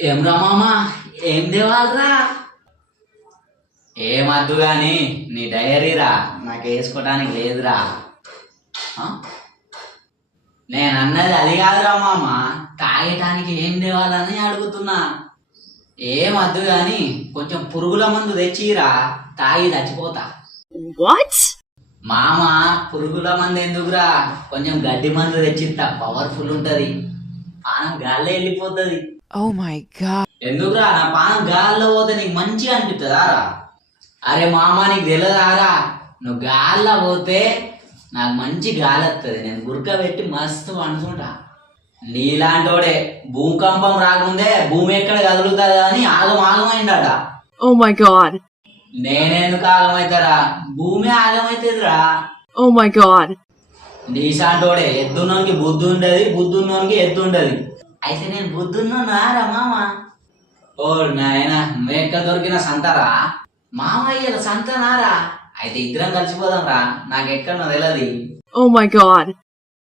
ఏం రా మామా, ఏం దేవాలరా? ఏమద్దు గాని నీ డైరీరా, నాకు వేసుకోవటానికి లేదురా. ఆ? నేను అన్నది అది కాదురా మామ, తాగటానికి ఏం తేవాలని అడుగుతున్నా. ఏమద్దు గాని కొంచెం పురుగుల మందు తెచ్చిరా, తాగి చచ్చిపోతా. What? మామ, పురుగుల మందు ఎందుకురా, కొంచెం గడ్డి మందు తెచ్చిస్తా, పవర్ఫుల్ ఉంటది, పానం గాల్లో వెళ్ళిపోతుంది. Oh my god. ఎందుకురా, నా పానం గాల్లో పోతే నీకు మంచిగా అనిపిస్తుందా రా? అరే మామ, నీకు తెలియదారా, నువ్వు గాల్లో పోతే నాకు మంచి గాలి వస్తుంది, నేను గురక పెట్టి మస్తు అనుకుంటా. నీలాంటోడే భూకంపం రాకముందే భూమి ఎక్కడ కదులుతుంది అని ఆగమైందట. Oh my god. నేనెందుకు ఆగమైతారా, భూమి ఆగమైతుందిరా. Oh my god. నీసాంటోడే ఎద్దున్నోనికి బుద్ధి ఉండదు, బుద్ధున్నోనికి ఎద్దు ఉండదు. అయితే నేను బుద్ధున్నారా మామ? ఓ నాయన, మేక దొరికిన సంతరా మామయ్యల సంతనారా? అయితే ఇద్దరం కలిసిపోదాం రా, నాకు ఎక్కడో తెలియదు. Oh my god.